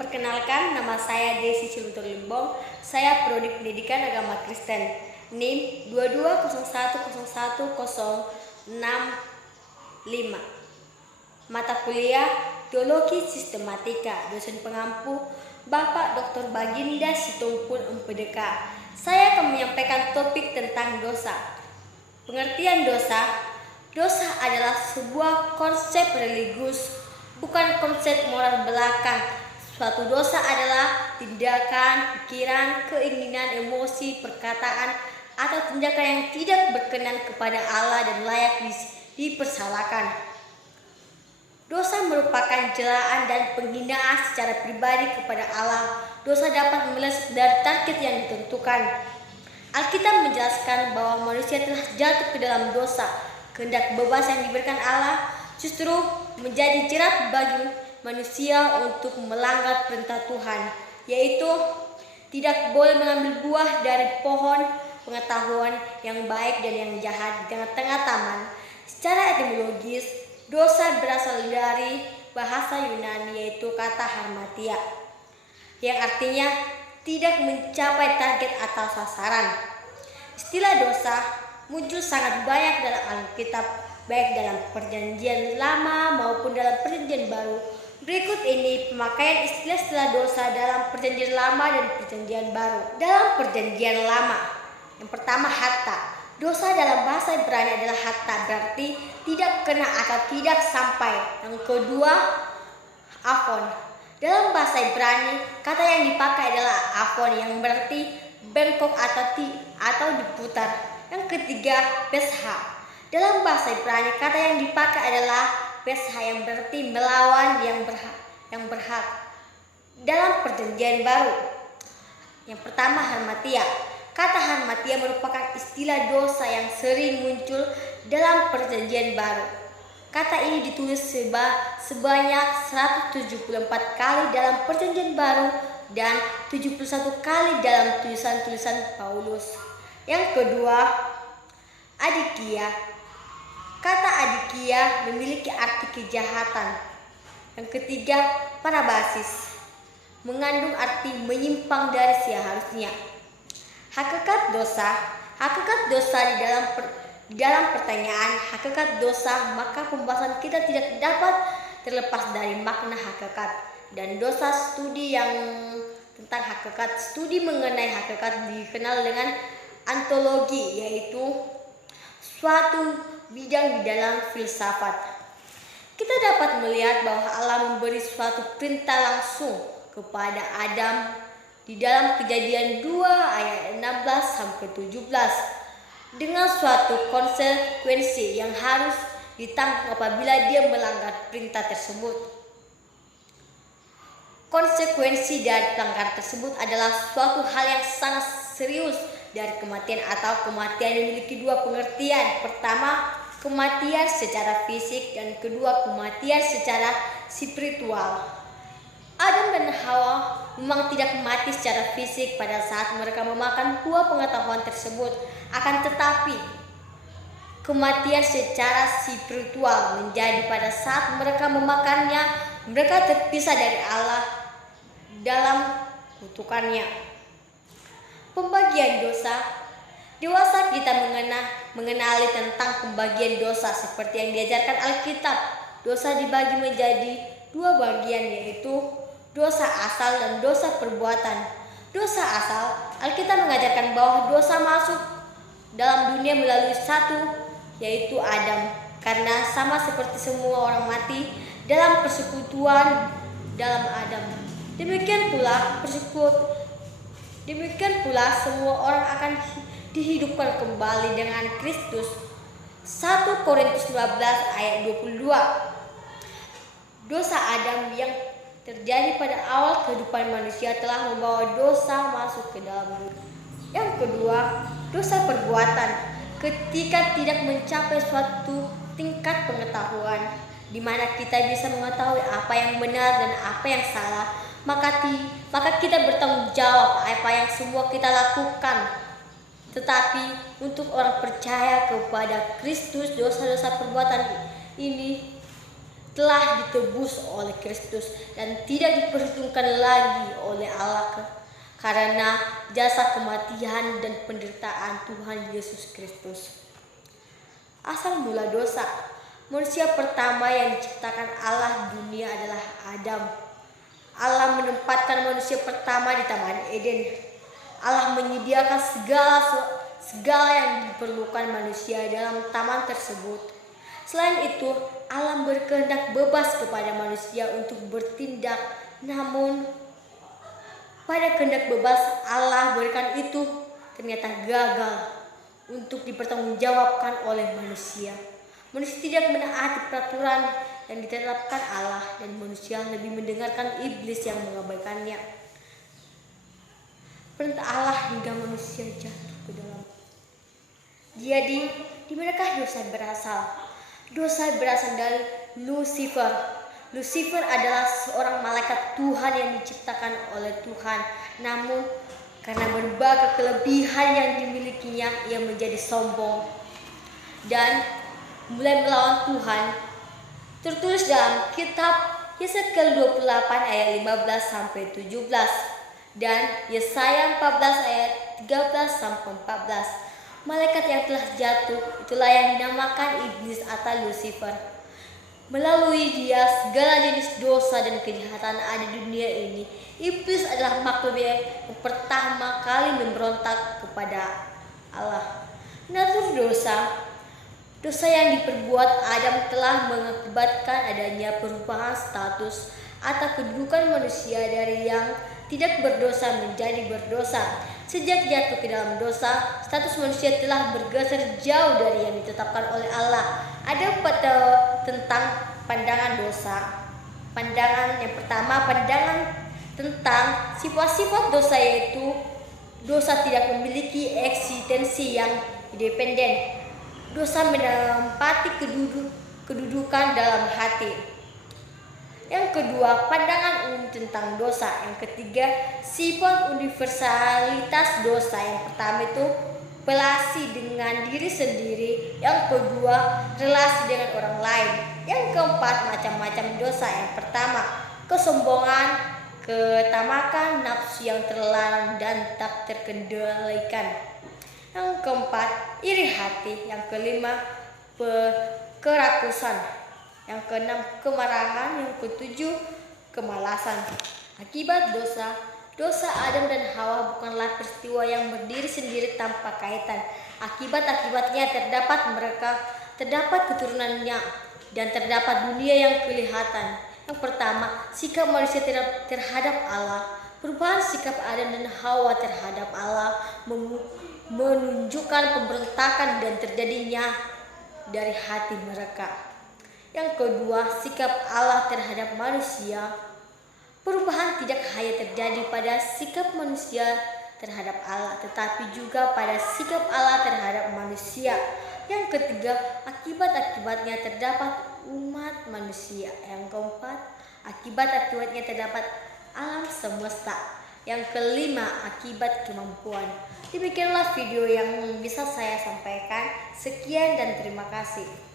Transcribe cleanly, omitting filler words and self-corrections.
Perkenalkan, nama saya Desi Ciluntur Limbong. Saya Prodi Pendidikan Agama Kristen. NIM 2201010665. Mata kuliah Teologi Sistematika. Dosen pengampu Bapak Dr. Baginda Sitompul MPDK. Saya akan menyampaikan topik tentang dosa. Pengertian dosa. Dosa adalah sebuah konsep religius, bukan konsep moral belaka. Suatu dosa adalah tindakan, pikiran, keinginan, emosi, perkataan, atau tindakan yang tidak berkenan kepada Allah dan layak dipersalahkan. Dosa merupakan celaan dan penghinaan secara pribadi kepada Allah. Dosa dapat meleset dari target yang ditentukan. Alkitab menjelaskan bahwa manusia telah jatuh ke dalam dosa. Kehendak bebas yang diberikan Allah justru menjadi jerat bagi manusia untuk melanggar perintah Tuhan, yaitu tidak boleh mengambil buah dari pohon pengetahuan yang baik dan yang jahat di tengah-tengah taman. Secara etimologis, dosa berasal dari bahasa Yunani, yaitu kata harmatia, yang artinya tidak mencapai target atau sasaran. Istilah dosa muncul sangat banyak dalam Alkitab, baik dalam Perjanjian Lama maupun dalam Perjanjian Baru. Berikut ini pemakaian istilah dosa dalam Perjanjian Lama dan Perjanjian Baru. Dalam Perjanjian Lama, yang pertama hatta. Dosa dalam bahasa Ibrani adalah hatta, berarti tidak kena atau tidak sampai. Yang kedua, afon. Dalam bahasa Ibrani, kata yang dipakai adalah afon, yang berarti bengkok atau diputar. Yang ketiga, pesha. Dalam bahasa Ibrani, kata yang dipakai adalah pesha, yang berarti melawan yang berhak. Dalam Perjanjian Baru, yang pertama harmatia. Kata harmatia merupakan istilah dosa yang sering muncul dalam Perjanjian Baru. Kata ini ditulis sebanyak 174 kali dalam Perjanjian Baru dan 71 kali dalam tulisan-tulisan Paulus. Yang kedua, adikia. Kata adikia memiliki arti kejahatan. Yang ketiga, parabasis, mengandung arti menyimpang dari seharusnya. Hakikat dosa. Hakikat dosa di dalam pertanyaan hakikat dosa, maka pembahasan kita tidak dapat terlepas dari makna hakikat dan dosa. Studi yang tentang hakikat, studi mengenai hakikat dikenal dengan antologi, yaitu suatu bidang di dalam filsafat. Kita dapat melihat bahwa Allah memberi suatu perintah langsung kepada Adam di dalam Kejadian 2 ayat 16-17 dengan suatu konsekuensi yang harus ditanggung apabila dia melanggar perintah tersebut. Konsekuensi dari pelanggaran tersebut adalah suatu hal yang sangat serius dari kematian, atau kematian memiliki dua pengertian. Pertama, kematian secara fisik, dan kedua, kematian secara spiritual. Adam dan Hawa memang tidak mati secara fisik pada saat mereka memakan buah pengetahuan tersebut. Akan tetapi, kematian secara spiritual menjadi pada saat mereka memakannya, mereka terpisah dari Allah dalam kutukannya. Pembagian dosa. Dewasa kita mengenali tentang pembagian dosa seperti yang diajarkan Alkitab. Dosa dibagi menjadi dua bagian, yaitu dosa asal dan dosa perbuatan. Dosa asal, Alkitab mengajarkan bahwa dosa masuk dalam dunia melalui satu, yaitu Adam, karena sama seperti semua orang mati dalam persekutuan dalam Adam. Demikian pula semua orang akan dihidupkan kembali dengan Kristus. 1 Korintus 15 ayat 22. Dosa Adam yang terjadi pada awal kehidupan manusia telah membawa dosa masuk ke dalam dunia. Yang kedua, dosa perbuatan. Ketika tidak mencapai suatu tingkat pengetahuan di mana kita bisa mengetahui apa yang benar dan apa yang salah, maka kita bertanggung jawab apa yang semua kita lakukan. Tetapi untuk orang percaya kepada Kristus, dosa-dosa perbuatan ini telah ditebus oleh Kristus dan tidak diperhitungkan lagi oleh Allah karena jasa kematian dan penderitaan Tuhan Yesus Kristus. Asal mula dosa, manusia pertama yang diciptakan Allah di dunia adalah Adam. Allah menempatkan manusia pertama di Taman Eden. Allah menyediakan segala yang diperlukan manusia dalam taman tersebut. Selain itu, Allah berkehendak bebas kepada manusia untuk bertindak. Namun, pada kehendak bebas Allah berikan itu ternyata gagal untuk dipertanggungjawabkan oleh manusia. Manusia tidak menaati peraturan yang ditetapkan Allah dan manusia lebih mendengarkan iblis yang mengabaikannya. Perintah Allah hingga manusia jatuh ke dalam. Jadi, di manakah dosa berasal? Dosa berasal dari Lucifer. Lucifer adalah seorang malaikat Tuhan yang diciptakan oleh Tuhan. Namun, karena berbagai kelebihan yang dimilikinya, ia menjadi sombong dan mulai melawan Tuhan. Tertulis dalam kitab Yesaya 28 ayat 15 sampai 17 dan Yesaya 14 ayat 13 sampai 14. Malaikat yang telah jatuh itulah yang dinamakan iblis atau Lucifer. Melalui dia segala jenis dosa dan kejahatan ada di dunia ini. Iblis adalah makhluk yang pertama kali memberontak kepada Allah. Natur dosa yang diperbuat Adam telah mengakibatkan adanya perubahan status atau kedudukan manusia dari yang tidak berdosa menjadi berdosa. Sejak jatuh ke dalam dosa, status manusia telah bergeser jauh dari yang ditetapkan oleh Allah. Ada tentang pandangan dosa. Pandangan yang pertama, pandangan tentang sifat-sifat dosa, yaitu dosa tidak memiliki eksistensi yang independen. Dosa menempati kedudukan dalam hati. Yang kedua, pandangan umum tentang dosa. Yang ketiga, sifat universalitas dosa. Yang pertama itu relasi dengan diri sendiri. Yang kedua, relasi dengan orang lain. Yang keempat, macam-macam dosa. Yang pertama, kesombongan, ketamakan, nafsu yang terlarang dan tak terkendalikan. Yang keempat, iri hati. Yang kelima, kerakusan. Yang keenam, kemarahan. Yang ketujuh, kemalasan. Akibat dosa Adam dan Hawa bukanlah peristiwa yang berdiri sendiri tanpa kaitan. Akibat-akibatnya terdapat keturunannya dan terdapat dunia yang kelihatan. Yang pertama, sikap manusia terhadap Allah. Perubahan sikap Adam dan Hawa terhadap Allah menunjukkan pemberontakan dan terjadinya dari hati mereka. Yang kedua, sikap Allah terhadap manusia. Perubahan tidak hanya terjadi pada sikap manusia terhadap Allah, tetapi juga pada sikap Allah terhadap manusia. Yang ketiga, akibat-akibatnya terdapat umat manusia. Yang keempat, akibat-akibatnya terdapat alam semesta. Yang kelima, akibat kemampuan. Demikianlah video yang bisa saya sampaikan. Sekian dan terima kasih.